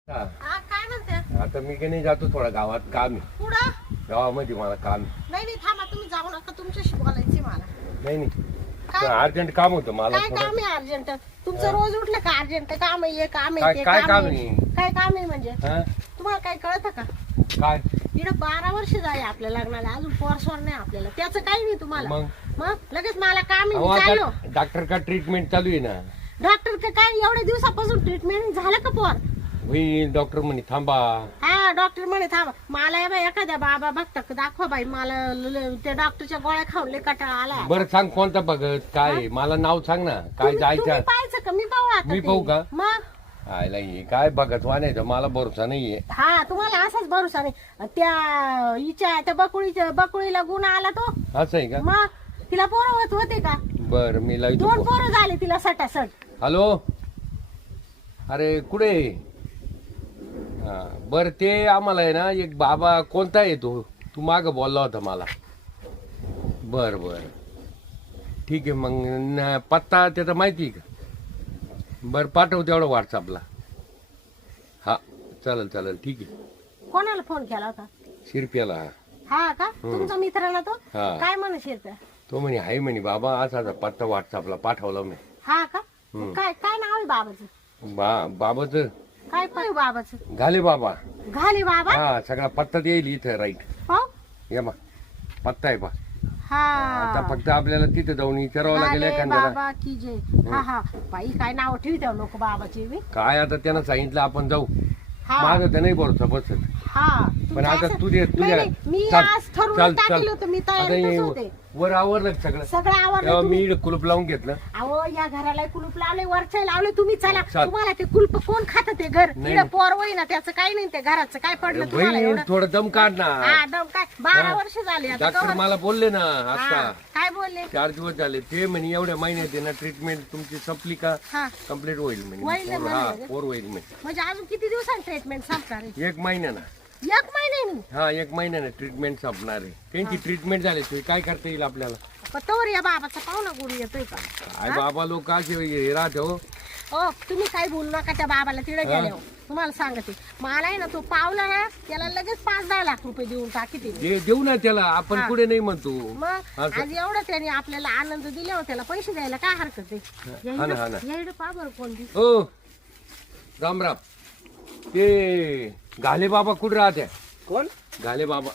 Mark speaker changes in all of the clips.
Speaker 1: हा.
Speaker 2: हा काय म्हणते
Speaker 1: आता मी काही नाही जातो थोडा गावात काम आहे.
Speaker 2: पुढं
Speaker 1: गावामध्ये मला काम आहे.
Speaker 2: नाही नाही थांबा तुम्ही जाऊ नका तुमच्याशी बोलायची मला
Speaker 1: नाही नाही
Speaker 2: काय
Speaker 1: अर्जंट काम होतं मला
Speaker 2: काय
Speaker 1: थोडं.
Speaker 2: काम आहे अर्जंट तुमचं रोज उठलं का अर्जंट काम आहे हे काम आहे
Speaker 1: काय
Speaker 2: ते
Speaker 1: काय काम
Speaker 2: आहे.
Speaker 1: आहे
Speaker 2: काय काम आहे म्हणजे
Speaker 1: हा?
Speaker 2: तुम्हाला काय कळतं का
Speaker 1: काय
Speaker 2: इकडे 12 वर्ष झाले आपल्या लग्नाला अजून पोरसोर नाही आपल्याला त्याचं काही नाही तुम्हाला
Speaker 1: मग
Speaker 2: मग लगेच मला काम
Speaker 1: अहो,
Speaker 2: आहे चाललो
Speaker 1: आता डॉक्टर का ट्रीटमेंट चालू आहे ना.
Speaker 2: डॉक्टर का काय एवढ्या दिवसापासून ट्रीटमेंट झालं का पोर
Speaker 1: होई डॉक्टर म्हणे थांबा.
Speaker 2: हा डॉक्टर म्हणे थांबा मला या बाई एखाद्या बाबा बघता का दाखवा बाई मला त्या डॉक्टरच्या गोळ्या खाऊन लय कंटाळा आला
Speaker 1: बरं सांग कोणता बघत काय आहे? मला नाव सांग ना काय
Speaker 2: तुम्ही
Speaker 1: जायचं
Speaker 2: पाहायचं का मी पाहू आता
Speaker 1: मी
Speaker 2: ते.
Speaker 1: पाहू का?
Speaker 2: मग
Speaker 1: आयला हे काय बघत वाणायचं मला भरोसा नाहीये.
Speaker 2: हा तुम्हाला असाच भरोसा नाही त्या हिच्या त्या बकुळीला गुण आला तो
Speaker 1: असं आहे का?
Speaker 2: मग तिला पोरं होते का
Speaker 1: बर मी लावतो
Speaker 2: 2
Speaker 1: फोन.
Speaker 2: पोरं झाले तिला सटासट
Speaker 1: हॅलो अरे कुठे आहे? हा बर ते आम्हाला आहे ना एक बाबा कोणता आहे तू माग बोलला होता मला. बर बर ठीक आहे मग पत्ता त्याचा माहिती आहे का? बर पाठव तेवढं व्हॉट्सअपला. हा चालेल चालेल ठीक आहे.
Speaker 2: कोणाला फोन केला होता
Speaker 1: शिरप्याला
Speaker 2: हा का तुमचा मित्र ना तो
Speaker 1: हा.
Speaker 2: काय म्हणे शिरप्या
Speaker 1: तो म्हणे हाय म्हणे बाबा असा पत्ता व्हॉट्सअपला पाठवला मी.
Speaker 2: हा का काय काय नाव आहे बाबाचं
Speaker 1: बाबाच
Speaker 2: काय पाहिजे बाबाचं
Speaker 1: घाले बाबा.
Speaker 2: घाले बाबा
Speaker 1: हा सगळा पत्ता येईल इथं राईट.
Speaker 2: हो
Speaker 1: या बा पत्ता आहे बा.
Speaker 2: हा
Speaker 1: आता फक्त आपल्याला तिथे जाऊन विचारावं लागेल
Speaker 2: घाले
Speaker 1: एखाद्याला.
Speaker 2: बाबा की जय हा हा बाई काय नाव ठेवते लोक बाबाची बी
Speaker 1: काय आता त्यानं सांगितलं आपण जाऊ.
Speaker 2: हा
Speaker 1: माझं तर नाही भरोसा बसत.
Speaker 2: हा
Speaker 1: पण
Speaker 2: तुमचं
Speaker 1: आता
Speaker 2: असं-
Speaker 1: तुझे
Speaker 2: नाही, नाही, मी आज ठरवून टाकलं होतं मी
Speaker 1: आता
Speaker 2: तयारीतच
Speaker 1: हे
Speaker 2: होते
Speaker 1: वर आवरलं का सगळं.
Speaker 2: सगळं
Speaker 1: तेव्हा
Speaker 2: आवडलं
Speaker 1: मी इकडे कुलूप लावून घेतलं.
Speaker 2: अहो या घराला कुलूप लावले वरचे लावले तुम्ही चला
Speaker 1: चाल.
Speaker 2: तुम्हाला ते कुलप कोण खात ते घर
Speaker 1: नाही.
Speaker 2: इकडे पोर होई ना त्याचं काही नाही ते घराचं काय पडलं तुम्हाला
Speaker 1: बहीण
Speaker 2: एवढं
Speaker 1: थोडं दम काढ ना.
Speaker 2: हा दम काय 12
Speaker 1: हा.
Speaker 2: वर्ष झाली आता
Speaker 1: डॉक्टर
Speaker 2: कवर-
Speaker 1: मला बोलले ना
Speaker 2: हा,
Speaker 1: आता
Speaker 2: काय बोलले
Speaker 1: 4 दिवस झाले ते म्हणे एवढ्या महिन्यात आहे ना ट्रीटमेंट तुमची संपली का
Speaker 2: हा
Speaker 1: कम्प्लीट होईल
Speaker 2: होईल
Speaker 1: म्हणे.
Speaker 2: ना
Speaker 1: हा
Speaker 2: म्हणे.
Speaker 1: पोर होईल म्हणे.
Speaker 2: म्हणजे अजून किती दिवसांनी ट्रीटमेंट संपणार आहे
Speaker 1: 1 महिन्यानं.
Speaker 2: 1 महिन्यानी
Speaker 1: हा 1 महिन्यानं ट्रीटमेंट संपणार आहे. त्यांची ट्रीटमेंट झाली तुम्ही काय करता येईल आपल्याला.
Speaker 2: पण तोवर या बाबाचा पाहुणा गुरु येतोय का
Speaker 1: काय बाबा लोक असे हे राहते हो.
Speaker 2: हो तुम्ही काही बोलू नका त्या बाबाला तिकडे गेले हो तुम्हाला सांगते मला आहे ना तो पावला ना त्याला लगेच 5-10 लाख रुपये देऊन टाकी ते
Speaker 1: देऊ ना त्याला आपण
Speaker 2: हा.
Speaker 1: पुढे नाही म्हणतो.
Speaker 2: मग
Speaker 1: असं.
Speaker 2: आज एवढं त्याने आपल्याला आनंद दिल्यावर त्याला पैसे द्यायला काय हरकत आहे
Speaker 1: हा ना, हा ना.
Speaker 2: यायडं पा बरं कोण दिस
Speaker 1: हो रामराम ते घाले बाबा कुठे राहते?
Speaker 3: कोण
Speaker 1: घाले बाबा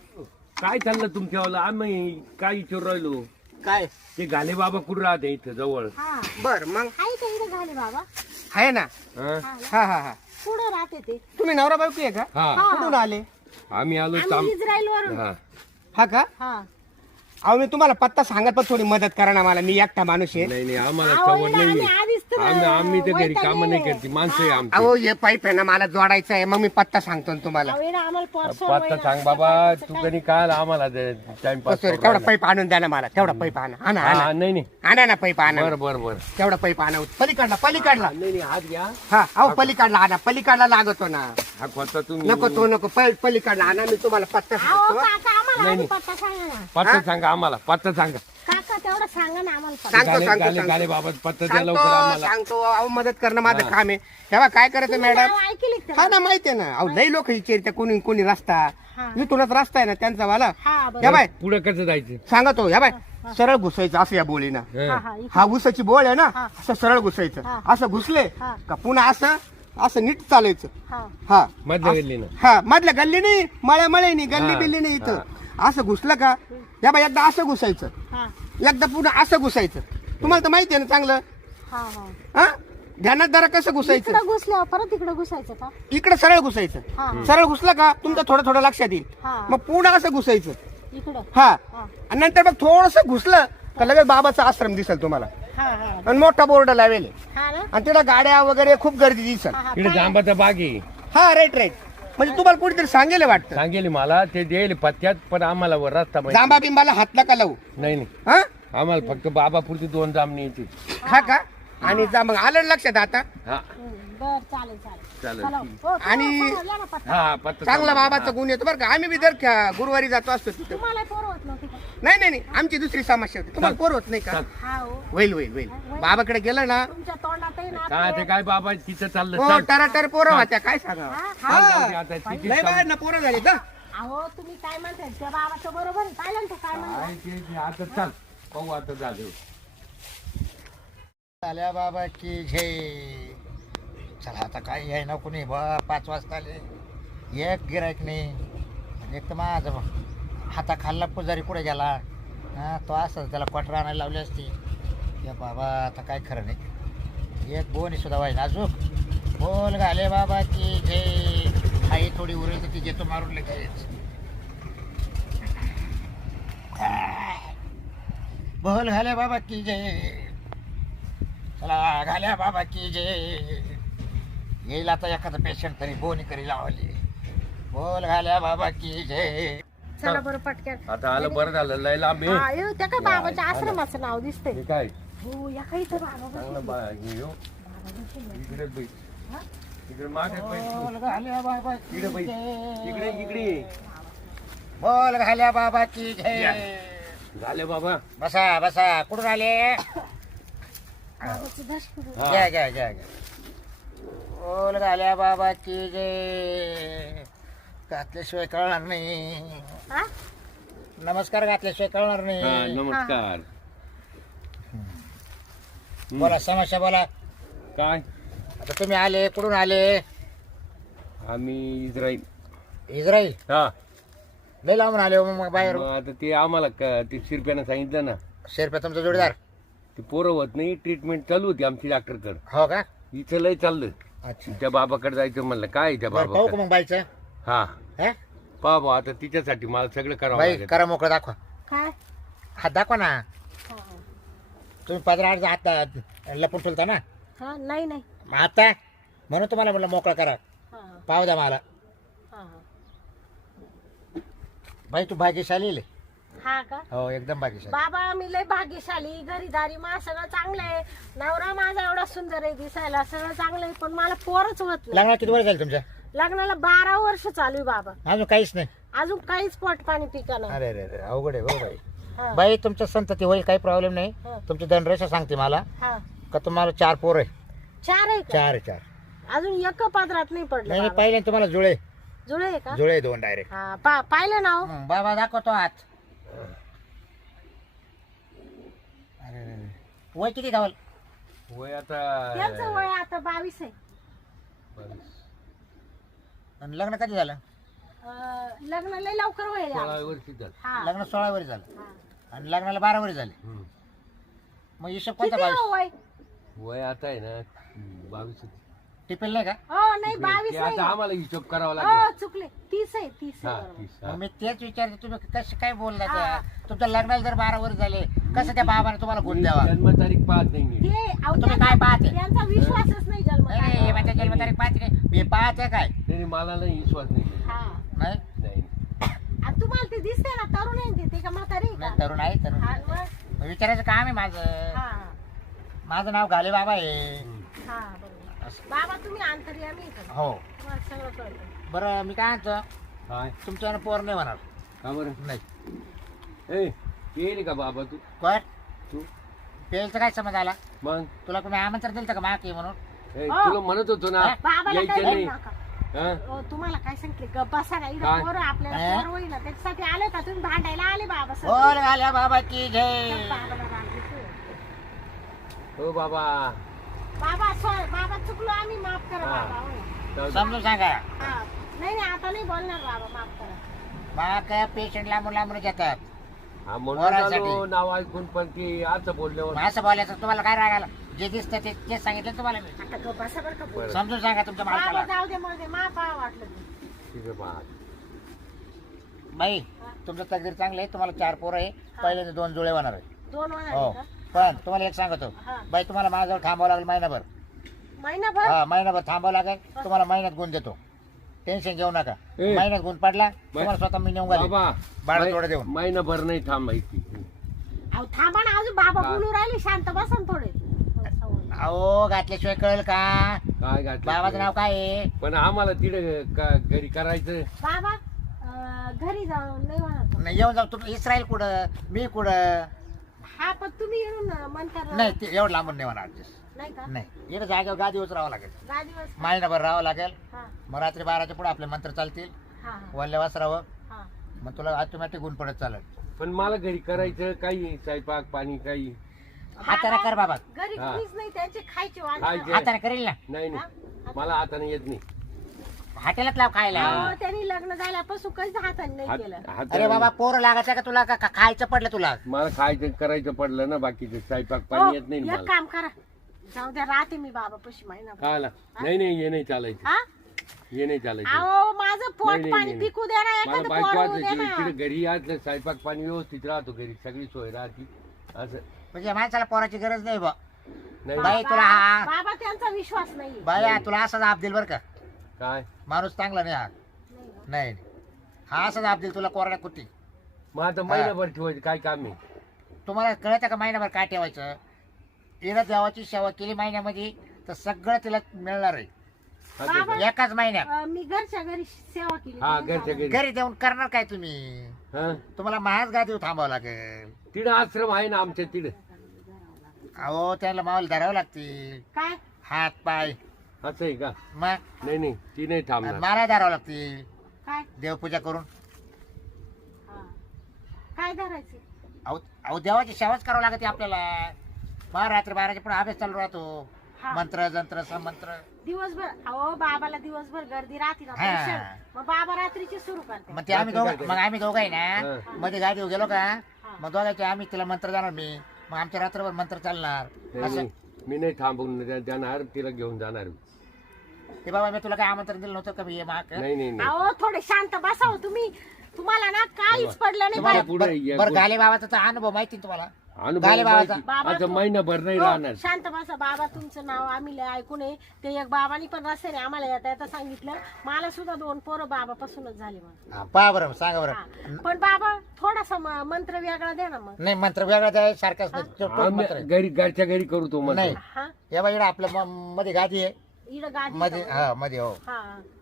Speaker 1: काय चाललं तुमच्यावाला आम्ही काय विचारू राहिलो.
Speaker 3: काय
Speaker 1: ते घाले बाबा कुठे राहते इथं जवळ.
Speaker 2: हा
Speaker 3: बर मग
Speaker 2: आहे का इकडे झाले बाबा
Speaker 3: आहे ना.
Speaker 1: हा?
Speaker 3: हा हा हा
Speaker 2: पुढे राहते ते
Speaker 3: तुम्ही नवरा बायको आहे का
Speaker 1: हा
Speaker 3: कुठून आले
Speaker 1: आम्ही आलो
Speaker 2: आम्ही इस्रायल वरून
Speaker 1: हा
Speaker 3: हा का
Speaker 2: हा
Speaker 3: अहो मी तुम्हाला पत्ता सांगत पण थोडी मदत करा ना मला मी एकटा माणूस आहे.
Speaker 1: नाही नाही आम्हाला
Speaker 2: अहो,
Speaker 1: सवड
Speaker 2: इकडे
Speaker 1: नाही.
Speaker 2: आम्ही आधीच तर
Speaker 1: आम्ही तर घरी काम नाही
Speaker 2: वैतागलेलो.
Speaker 1: करते माणसं आहे आमची.
Speaker 3: अहो हे पाईप आहे ना मला जोडायचं आहे मग मी पत्ता सांगतो ना तुम्हाला.
Speaker 2: अहो, इकडे आम्हाला पोरसोर
Speaker 1: पत्ता
Speaker 2: वैरा-
Speaker 1: सांग बाबा तू कधी काय आम्हाला टाइमपास.
Speaker 3: तेवढा पाईप आणून द्या ना मला तेवढा पाईप आणा आणा आणा
Speaker 1: नाही नाही
Speaker 3: आणा ना पाईप आणा
Speaker 1: बर बर बर.
Speaker 3: तेवढा पाईप आणा पलीकडला पलीकडला
Speaker 1: नाही नाही हात घ्या.
Speaker 3: हा अहो पलीकडला आणा पलीकडला लागतो ना.
Speaker 1: हा पत्ता तुम्ही
Speaker 3: नको तो नको पलीकडला आणा मी तुम्हाला पत्ता
Speaker 2: अहो
Speaker 3: सांगतो.
Speaker 2: काका आम्हाला
Speaker 1: नाही,
Speaker 2: आधी
Speaker 1: नाही.
Speaker 2: पत्ता सांगा ना
Speaker 1: पत्ता सांगा आम्हाला पत्ता सांगा.
Speaker 2: काका तेवढं सांगा ना आम्हाला पत्ता.
Speaker 3: सांगतो,
Speaker 1: गाले
Speaker 3: सांगतो,
Speaker 1: गाले
Speaker 3: सांगतो.
Speaker 1: गाले बाबा पत्ता द्या
Speaker 3: सांगतो
Speaker 1: लवकर आम्हाला.
Speaker 3: सांगतो अहो मदत करणं माझं
Speaker 1: हा.
Speaker 3: काम आहे. तेव्हा काय करायचं
Speaker 2: तुम्ही
Speaker 3: मॅडम
Speaker 2: नाव ऐकली का?
Speaker 3: हा ना माहिती आहे ना अहो लई लोक विचारते कोणी कोणी रस्ता
Speaker 2: हा.
Speaker 3: इथूनच रस्ता आहे ना त्यांचा वाला
Speaker 2: हा
Speaker 3: या
Speaker 2: बरं
Speaker 3: बाय
Speaker 1: पुढे कसं जायचं?
Speaker 3: सांगतो या बाय सरळ घुसायचं असं या बोलीना.
Speaker 2: हा हा इकडे.
Speaker 3: हा घुसाची बोळ आहे ना
Speaker 2: हा.
Speaker 3: असं सरळ घुसायचं
Speaker 2: हा.
Speaker 3: असं घुसले
Speaker 2: हा.
Speaker 3: का पुन्हा असं असं नीट चालायचं.
Speaker 2: हा
Speaker 3: हा
Speaker 1: मधल्या गेली ना.
Speaker 3: हा मधल्या गल्ली नाही मळे नाही गल्ली
Speaker 1: हा.
Speaker 3: बिल्ली नाही इथं असं घुसलं का या बाय एकदा असं घुसायचं
Speaker 2: हा
Speaker 3: एकदा पुन्हा असं घुसायचं. तुम्हाला तर माहिती आहे ना चांगलं
Speaker 2: हा हा
Speaker 3: हा ध्यानात जरा कसं घुसायचं
Speaker 2: इकडे घुसल्यावर परत इकडे घुसायचं का
Speaker 3: इकडे सरळ घुसायचं.
Speaker 2: हा
Speaker 3: सरळ घुसलं का तुमचं थोडं थोडं लक्षात येईल.
Speaker 2: हा
Speaker 3: मग पुन्हा असं घुसायचं.
Speaker 2: इकडं
Speaker 3: हा
Speaker 2: हा
Speaker 3: आणि नंतर मग थोडस घुसलं का लगेच बाबाचा आश्रम दिसेल तुम्हाला
Speaker 2: हा हा
Speaker 3: आणि मोठा बोर्ड लावेल
Speaker 2: हा ना
Speaker 3: आणि तिला गाड्या वगैरे खूप गर्दी दिसेल.
Speaker 2: हा हा
Speaker 1: इकडे जांबाचा बाग आहे.
Speaker 3: हा राईट म्हणजे तुम्हाला कुठेतरी सांगेल वाटतं.
Speaker 1: सांगेल मला ते देईल पत्त्यात पण आम्हाला वर रस्ता माहिती
Speaker 3: जांबा बिंबाला हात नका लावू.
Speaker 1: नाही नाही.
Speaker 3: हा
Speaker 1: आम्हाला फक्त बाबापुरती 2 जामणी येते.
Speaker 3: हा का आणि जा मग आलं लक्षात आता
Speaker 1: हा
Speaker 2: बर चालेल चालेल
Speaker 1: चालेल.
Speaker 2: चला हो,
Speaker 3: आणि-
Speaker 2: समजलं ना पत्ता?
Speaker 1: हा पत्ता
Speaker 3: चांगला
Speaker 1: सांगा.
Speaker 3: बाबाचा गुण येतो बरं का. आम्ही बी जर गुरुवारी जातो असतो तिथं.
Speaker 2: तुम्हाला पोर होत नव्हती का
Speaker 3: नाही आमची दुसरी समस्या होती. तुम्हाला पोर होत नाही का
Speaker 1: चाल.
Speaker 2: हा हो
Speaker 3: होईल बाबाकडे गेलं ना
Speaker 2: तुमच्या तोंडात आहे ना
Speaker 1: काय ते काय बाबा तिचं चाललं
Speaker 3: हो
Speaker 1: चल.
Speaker 3: टराटर पोरं होत्या काय सांगा
Speaker 2: हा,
Speaker 1: चल,
Speaker 2: हा.
Speaker 1: जाऊ दे आता तिची
Speaker 3: लय बाहेर ना पोरं झाली तर
Speaker 2: अहो तुम्ही काय म्हणताय त्या बाबाचं बरोबर आहे पाहिलं ना तो काय म्हणतो
Speaker 1: काय ते आता चल पाहू आता झालं
Speaker 4: आल्या बाबा की जय. चला आता काही आहे ना कुणी बा 5 वाजता आले एक गिरायक नाही आणि एक तर माझं हाता खाल्ला पुजारी कुठे गेला हा तो असं त्याला क्वार्टर आणायला लावली असती या बाबा आता काय खरं नाही एक बोनी सुद्धा व्हायला अजून बोल घाले बाबा की जय. आई थोडी उरेल तर ती घेतो मारून लगेच बोल घाले बाबा की जय. चला घाल्या बाबा की जय. येईल आता एखादा पेशंट तरी बोनी करी लावली बोल घाल्या बाबा की जय.
Speaker 2: चला बरं पटकन
Speaker 1: आता आलं बरं झालं लय लांब आहे.
Speaker 2: हा येऊ त्या का बाबाच्या आश्रमाचं नाव दिसतंय
Speaker 1: हे काय
Speaker 2: हो या काही तर बाबा
Speaker 1: चांगलं हे हो. इकडे बैठ
Speaker 2: हा?
Speaker 1: इकडे मागे बैठ तू.
Speaker 4: बोल घाल्या बाबा की
Speaker 1: इकडे बैठ
Speaker 4: जय.
Speaker 1: इकडे इकडे
Speaker 4: बोल घाल्या बाबा की जय.
Speaker 1: झाले बाबा
Speaker 4: बसा बसा कुठून आले
Speaker 2: बाबाचं दर्शन करू.
Speaker 1: हा.
Speaker 4: घ्या घ्या घ्या घ्या. बोल घाल्या बाबा की जय. घातल्याशिवाय कळणार नाही
Speaker 2: हा?
Speaker 4: नमस्कार घातल्याशिवाय कळणार
Speaker 1: हा,
Speaker 4: नाही
Speaker 1: नमस्कार
Speaker 4: बोला समस्या बोला
Speaker 1: काय
Speaker 4: आता तुम्ही आले कुठून आले
Speaker 1: आम्ही इस्राईल
Speaker 4: इस्राईल
Speaker 1: हा
Speaker 4: लय लांबून आले हो मग बाहेर
Speaker 1: मग आता ते आम्हाला ते शिरप्यानं सांगितलं ना
Speaker 4: शेरपे तुमचा जोडीदार
Speaker 1: ते पोरं होत नाही ट्रीटमेंट चालू होती आमची डॉक्टरकडे
Speaker 4: हो का
Speaker 1: इथं लय चाललं
Speaker 4: अच्छा
Speaker 1: त्या बाबाकडे जायचं म्हणलं काय त्या
Speaker 4: बरं, पाहू का
Speaker 1: बाबाकडे
Speaker 4: मग बाईचं
Speaker 1: हा
Speaker 4: हे?
Speaker 1: पहा भाऊ आता तिच्यासाठी मला सगळं करावं
Speaker 4: बाई
Speaker 1: लागेल
Speaker 4: करा मोकळं दाखवा
Speaker 2: काय
Speaker 4: हात दाखवा ना
Speaker 2: हा.
Speaker 4: तुम्ही 15 हात लपून ठेवता ना
Speaker 2: हा नाही नाही
Speaker 4: मग आता म्हणून तुम्हाला म्हणलं मोकळा करा
Speaker 2: हा
Speaker 4: पाहू द्या मला
Speaker 2: हा हा.
Speaker 4: बाई तू भाग्यशाली आहे.
Speaker 2: हा का
Speaker 4: हो एकदम भाग्यशाली
Speaker 2: बाबा मी लय भाग्यशाली घरीदारी मा सगळं चांगलं आहे नवरा माझा एवढा सुंदर आहे दिसायला सगळं चांगलं आहे पण मला पोरच होत नाही
Speaker 4: लग्नाला किती वर्ष झाली तुमच्या
Speaker 2: लग्नाला 12 वर्ष चालू आहे बाबा
Speaker 4: अजून काहीच नाही
Speaker 2: अजून काहीच पोट पाणी पिकाना
Speaker 4: अरे अरे अरे अवघड आहे हो बाई बाई तुमचं संतती होईल काही प्रॉब्लेम नाही
Speaker 2: हा.
Speaker 4: तुमची दंडरेषा सांगते मला
Speaker 2: हा
Speaker 4: का तुम्हाला 4 पोर आहे
Speaker 2: 4 आहे का
Speaker 4: 4 आहे 4
Speaker 2: अजून एक पदरात नाही
Speaker 4: नाही
Speaker 2: पडलं
Speaker 4: नाही
Speaker 2: बाबा.
Speaker 4: पहिले तुम्हाला जुळे
Speaker 2: जुळे आहे का
Speaker 4: जुळे 2 डायरेक्ट
Speaker 2: हा पाहिलं ना हो?
Speaker 4: बाबा दाखवतो हात अरे अरे, अरे. वय किती धावल
Speaker 1: वय आता
Speaker 2: त्यांचं वय आता 22 आहे
Speaker 4: आणि लग्न कधी झालं
Speaker 2: लग्न लय लवकर व्हायला
Speaker 1: 16 वर्षी झालं
Speaker 2: हा
Speaker 4: लग्न 16 वर्ष झालं
Speaker 2: हा.
Speaker 4: आणि लग्नाला 12 वर्ष झाले
Speaker 1: हम्म.
Speaker 4: मग हिशोब कोणता
Speaker 2: किती हो
Speaker 4: 22
Speaker 2: वय
Speaker 1: वय आता आहे ना 22
Speaker 4: टिपेल नाही का
Speaker 2: हो नाही 22
Speaker 1: ते
Speaker 2: नाही
Speaker 1: आता आम्हाला हिशोब करावा
Speaker 2: हो
Speaker 1: लागेल
Speaker 2: चुकले 30 आहे 30
Speaker 1: हा
Speaker 2: आहे बरोबर.
Speaker 1: 30
Speaker 4: मग मी तेच विचारते तुम्ही कसं काय बोलला
Speaker 2: हा.
Speaker 4: त्या तुमच्या लग्नाला जर 12 वर्ष झाले कसं त्या बाबाने तुम्हाला गुण द्यावा
Speaker 1: जन्मतारीख पाहत नाही मी
Speaker 2: ते अहो,
Speaker 4: तुम्ही काय पाहते?
Speaker 2: त्यांचा विश्वासच नाही जन्म
Speaker 4: नाही माझ्या जन्मतारीख पाहते काय मी पाहते काय
Speaker 1: नाही मला नाही विश्वास नाही
Speaker 2: हा
Speaker 4: नाही
Speaker 1: नाही
Speaker 2: आता तुम्हाला ते दिसते ना तरुण आहे ते का म्हातारी आहे
Speaker 4: नाही
Speaker 2: का?
Speaker 4: तरुण आहे तरुण
Speaker 2: हा, मग?
Speaker 4: मग विचारायचं काम आहे माझं
Speaker 2: हा
Speaker 4: माझं नाव घाले बाबा आहे
Speaker 2: हा बरोबर बाबा तुम्ही अंतर्यामी आहे का?
Speaker 4: हो
Speaker 2: तुम्हाला सगळं कळतं
Speaker 4: बरं मी काय म्हणतो
Speaker 1: काय
Speaker 4: तुमच्यावर पोर नाही म्हणणार
Speaker 1: का बरं
Speaker 4: नाही
Speaker 1: ए येईल का बाबा तू
Speaker 4: कोण
Speaker 1: तू
Speaker 4: पेलचं काय समज आला
Speaker 1: मग
Speaker 4: तुला कोणी आमंत्रण दिलं का माग ये म्हणून
Speaker 1: ए,
Speaker 2: हो.
Speaker 1: तुला म्हणत होतो ना
Speaker 2: बाबाला
Speaker 1: यायचं
Speaker 2: काही
Speaker 1: नाही
Speaker 2: नका.
Speaker 1: हा?
Speaker 2: हो, तुम्हाला काय सांगितले ग बसा ना
Speaker 1: काय?
Speaker 2: इथं पोरं आपल्याला
Speaker 4: हा?
Speaker 2: पोर होईल ना त्याच्यासाठी आले का तुम्ही भांडायला आले बाबा सर
Speaker 4: बोल घाल्या बाबा की जय
Speaker 2: बाबाला राग येतोय.
Speaker 1: हो बाबा
Speaker 2: बाबा बाबा चुकलो आम्ही माफ करा
Speaker 1: हा.
Speaker 2: बाबा हो ना.
Speaker 1: जाऊ दे.
Speaker 4: समजून सांगा
Speaker 2: हा नाही नाही आता नाही बोलणार बाबा माफ करा
Speaker 4: मला काय पेशंट लांबून लांबून येतात
Speaker 1: हा म्हणून
Speaker 4: पोरासाठी.
Speaker 1: आलो, नाव ऐकून पण ती असं बोलल्यावर
Speaker 4: मग असं बोलायचं तुम्हाला काय रागाला जे दिसतं तेच सांगितलं तुम्हाला मी
Speaker 2: आता ग बसा बरं का
Speaker 1: बरं.
Speaker 4: समजून सांगा तुमच्या
Speaker 2: बाबा
Speaker 4: मालकाला
Speaker 2: जाऊ दे मग दे माफ वाटलं ते.
Speaker 1: ठीक आहे बा.
Speaker 4: बाई तुमचं तकदीर चांगलं आहे तुम्हाला 4 पोरं आहे पहिल्यांदा 2 जुळे होणार आहे
Speaker 2: 2 होणार
Speaker 4: हो
Speaker 2: आहे का
Speaker 4: पण तुम्हाला एक सांगतो
Speaker 2: हा.
Speaker 4: बाई तुम्हाला माझ्याजवळ थांबावं लागेल महिनाभर
Speaker 2: महिनाभर
Speaker 4: हा महिनाभर थांबावं लागेल तुम्हाला महिन्यात गुण देतो टेन्शन घेऊ नका
Speaker 1: ए.
Speaker 4: महिन्यात गुण पडला तुम्हाला स्वतः मी नेऊन घाली
Speaker 1: बाबा
Speaker 4: बाळा थोडं देऊन
Speaker 1: महिनाभर नाही थांबायची
Speaker 2: अहो थांबा ना अजून बाबा
Speaker 1: का?
Speaker 2: बोलू राहिले शांत बसा ना थोडे
Speaker 4: अहो घातल्याशिवाय कळेल का
Speaker 1: काय घातलं
Speaker 4: बाबाचं नाव काय आहे
Speaker 1: पण आम्हाला तिथे घरी करायचं
Speaker 2: बाबा घरी जाऊन नाही होणार
Speaker 4: नाही येऊन जाऊ तुम्ही इस्रायल कुठं मी कुठं
Speaker 2: हा पण तुम्ही येऊन म्हणता
Speaker 4: नाही ते एवढं लांबून नाही म्हणा ऍडजस्ट
Speaker 2: नाही का
Speaker 4: नाही इकडे जागेवर गादीवरच राहावं लागेल
Speaker 2: 10 दिवस
Speaker 4: महिनाभर राहावं लागेल
Speaker 2: हा
Speaker 4: मग रात्री 12च्या पुढे आपले मंत्र चालतील
Speaker 2: हा
Speaker 4: वल्ल्या वासरावं
Speaker 2: हा
Speaker 4: मग तुला ऑटोमॅटिक गुण पडत चालेल
Speaker 1: पण मला घरी करायचं काही स्वयंपाक पाणी काही
Speaker 4: हाताने कर बाबा
Speaker 2: घरी
Speaker 1: हा.
Speaker 2: कोणीच नाही त्यांचे खायचे वांदे.
Speaker 1: खायचे.
Speaker 4: हाताने करेल ना
Speaker 1: नाही नाही मला हाताने येत नाही
Speaker 4: हॉटेलात लाव खायला
Speaker 2: अहो, त्यांनी लग्न झाल्यापासून कधीच हाताने नाही केलं
Speaker 4: अरे बाबा पोरं लागायचं का तुला का खायचं पडलं तुला
Speaker 1: मला खायचं करायचं पडलं ना बाकीचं स्वयंपाक
Speaker 2: हो,
Speaker 1: पाणी येत नाही ना
Speaker 2: एक
Speaker 1: मला
Speaker 2: काम करा जाऊ द्या राहते मी बाबा पशी महिना
Speaker 1: खायला नाही नाही हे नाही चालायचं
Speaker 2: हा
Speaker 1: हे नाही चालायचं
Speaker 2: अहो माझं
Speaker 1: नाही,
Speaker 2: पोट
Speaker 1: नाही,
Speaker 2: पाणी
Speaker 1: नाही.
Speaker 2: पिकू दे ना
Speaker 1: मला
Speaker 2: एखादं
Speaker 1: बायको
Speaker 2: पोर होऊ दे
Speaker 1: असायची
Speaker 2: ना
Speaker 1: इकडे घरी असलं स्वयंपाक पाणी व्यवस्थित राहतो घरी सगळी सोय राहते असं
Speaker 4: म्हणजे माणसाला पोराची गरज नाही बा
Speaker 1: नाही
Speaker 4: बाई तुला हा
Speaker 2: बाबा त्यांचा विश्वास नाही
Speaker 4: बाई तुला असाच आप दिल बरं का
Speaker 1: काय
Speaker 4: माणूस चांगला नाही हा नाही हा असाच आप दिल तुला कोरड्या कुट्टी
Speaker 1: मग आता महिनाभर ठेवायचं काय काम आहे
Speaker 4: तुम्हाला कळतं का महिनाभर काय ठेवायचं तिला देवाची सेवा केली महिन्यामध्ये तर सगळं तिला मिळणार आहे
Speaker 2: बाबा
Speaker 4: एकाच महिन्यात
Speaker 2: मी घरच्या घरी सेवा केली
Speaker 1: हा घरच्या घरी
Speaker 4: घरी देऊन करणार काय तुम्ही
Speaker 1: हा
Speaker 4: तुम्हाला महाच गादीवर थांबावं लागेल
Speaker 1: तिकडे आश्रम आहे ना आमच्या तिकडे
Speaker 4: अहो त्याला मावल धरावं लागते
Speaker 2: काय
Speaker 4: हात पाय
Speaker 1: असं आहे का
Speaker 4: मग
Speaker 1: नाही नाही ती नाही थांबणार
Speaker 4: मला धरावं लागते
Speaker 2: काय
Speaker 4: देवपूजा करून
Speaker 2: हा. काय धरायचं
Speaker 4: अहो अहो देवाची सेवाच करावं लागते आपल्याला मग रात्री 12च्या पुढे अभ्यास चालू राहतो
Speaker 2: हा.
Speaker 4: मंत्र जंत्र समंत्र
Speaker 2: दिवसभर अहो बाबाला दिवसभर गर्दी राहते ना
Speaker 4: हा.
Speaker 2: patient. मग बाबा रात्रीची सुरू करते
Speaker 4: मग ते आम्ही दोघं मग आम्ही दोघं आहे ना
Speaker 1: हा.
Speaker 4: मध्ये गाडीवर गेलो का मग दोघांचे आम्ही तिला मंत्र जाणार मी मग आमच्या रात्रभर मंत्र चालणार
Speaker 1: नाही,
Speaker 4: असं
Speaker 1: नाही. मी नाही थांबून जाणार तिला घेऊन जाणार
Speaker 4: ते बाबा मी तुला काय आमंत्रण दिलं नव्हतं का मी ये माक
Speaker 1: नाही नाही नाही
Speaker 2: अहो थोडे शांत बसाव तुम्ही तुम्हाला ना काहीच पडलं नाही
Speaker 1: तुम्हाला
Speaker 2: बाई.
Speaker 1: पुढे या
Speaker 4: बरं गाले बाबाचा तर अनुभव माहिती ना तुम्हाला
Speaker 1: अनुभव
Speaker 4: गाले बाबाचा.
Speaker 1: माहिती.
Speaker 2: बाबा
Speaker 1: आता
Speaker 2: तू-
Speaker 1: महिनाभर नाही
Speaker 2: हो,
Speaker 1: राहणार
Speaker 2: शांत बसा बाबा तुमचं नाव आम्ही लय ऐकून आहे ते एक बाबांनी पण रस्त्याने आम्हाला येता येता सांगितलं मला सुद्धा 2 पोरं बाबापासूनच झाले मग
Speaker 4: हा, पहा बरं सांगा बरं
Speaker 2: हा. पण बाबा थोडासा मंत्र वेगळा द्या ना मग
Speaker 4: नाही मंत्र वेगळा द्याय सारखाच नाही. तो- तोच
Speaker 1: आम्ही
Speaker 4: मंत्र आहे.
Speaker 1: घरी घरच्या घरी करू तो
Speaker 4: नाही
Speaker 1: म्हणतो
Speaker 2: हा
Speaker 4: या बाई आपल्या मध्ये गादी आहे
Speaker 2: इकडं गादी
Speaker 4: मध्ये हा मध्ये हो
Speaker 2: हा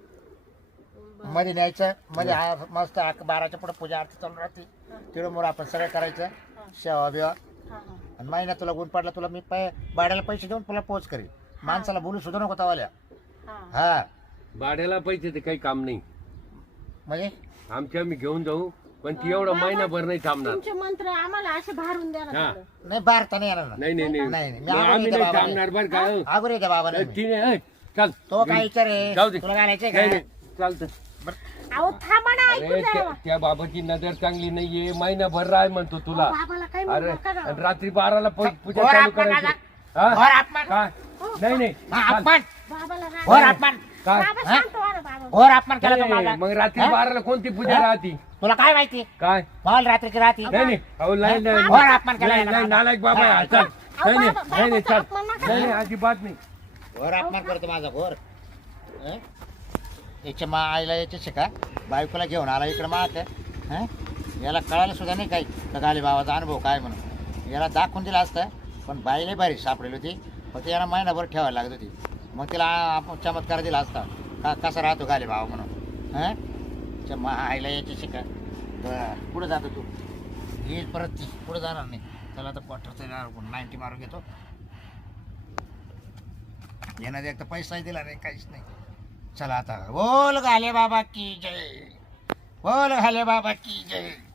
Speaker 4: मध्ये न्यायचं मध्ये हा मस्त 12च्या पुढे पूजा आरती चालू राहते तिकडे मोर आपण सगळं करायचं शेवा बिवा
Speaker 2: हा हा
Speaker 4: आणि महिन्यात तुला गुण पडला तुला मी भाड्याला पैसे देऊन तुला पोच करेन माणसाला बोलू सुद्धा नको तवाल्या
Speaker 2: हा
Speaker 4: हा
Speaker 1: भाड्याला पैसे ते काही काम नाही
Speaker 4: म्हणजे
Speaker 1: आमच्या आम्ही घेऊन जाऊ पण ती एवढा महिनाभर नाही थांबणार
Speaker 2: तुमचे मंत्र आम्हाला असे भारून द्या ना
Speaker 1: हा.
Speaker 2: थोडं.
Speaker 4: नाही भारता नाही येणार ना
Speaker 1: नाही नाही नाही
Speaker 4: नाही, नाही. मी
Speaker 1: मग
Speaker 4: आग्रह
Speaker 1: आम्ही
Speaker 4: इथे
Speaker 1: नाही
Speaker 4: बाबाला.
Speaker 1: थांबणार बरं का
Speaker 4: आगोर येते बाबा
Speaker 1: तिने चल
Speaker 4: तो काय विचार
Speaker 1: जाऊ
Speaker 4: आहे
Speaker 1: दे.
Speaker 4: तुला घालायचंय
Speaker 1: नाही
Speaker 4: का
Speaker 1: नाही चालतं
Speaker 2: अहो थांबा ना ऐकून
Speaker 1: अरे
Speaker 2: द्या
Speaker 1: त्या-
Speaker 2: ना.
Speaker 1: त्या बाबाची नजर चांगली नाहीये महिनाभर राय म्हणतो तुला
Speaker 2: बाबाला काय म्हणू
Speaker 1: अरे
Speaker 2: नका ना.
Speaker 1: आणि रात्री 12ला पूजा
Speaker 4: घोर
Speaker 1: चालू
Speaker 4: अपमान
Speaker 1: करायची
Speaker 4: झाला.
Speaker 1: हा?
Speaker 4: घोर अपमान.
Speaker 1: काय नाही नाही
Speaker 4: हा,
Speaker 1: चाल.
Speaker 4: अपमान
Speaker 2: बाबाला राग-
Speaker 4: घोर अपमान
Speaker 1: काय
Speaker 2: बाबा
Speaker 4: हा?
Speaker 2: शांत व्हा ना बाबा
Speaker 4: घोर अपमान केला तो
Speaker 1: नाही,
Speaker 4: माझा
Speaker 1: मग रात्री
Speaker 4: हा?
Speaker 1: 12ला कोणती पूजा राहती
Speaker 4: तुला काय माहिती
Speaker 1: काय
Speaker 4: माल रात्रीची राहती
Speaker 1: नाही नाही अहो नाही नाही
Speaker 4: घोर अपमान केला
Speaker 1: नाही,
Speaker 4: याला
Speaker 1: नाही,
Speaker 4: माझा.
Speaker 1: नालायक बाबा आहे,
Speaker 4: हा,
Speaker 1: चल नाही नाही
Speaker 2: बाबा-
Speaker 1: नाही नाही
Speaker 2: बाबाचा
Speaker 1: चल
Speaker 2: अपमान नका
Speaker 1: नाही
Speaker 2: करू.
Speaker 1: नाही अजिबात नाही
Speaker 4: घोर अपमान करतो माझा घोर हं? याच्या मा आईला याच्या शिका बायकोला घेऊन आला इकडं माग याला कळायला सुद्धा नाही काही तर गाली बाबाचा अनुभव काय म्हणून याला दाखवून दिला असतं पण बाईला भारी सापडेल होती फक्त याला महिनाभर ठेवायला लागत होती मग तिला आपण चमत्कार दिला असता कसा राहतो गाली बाबा म्हणून च्या मा आईला याची शिका बरं पुढं जातो तू येईल परत ती पुढं जाणार नाही त्याला आता क्वार्टरचा 90 मारून घेतो येणार एक तर पैसाही दिला नाही काहीच नाही चला आता बोल घाले बाबा की जय बोल घाले बाबा की जय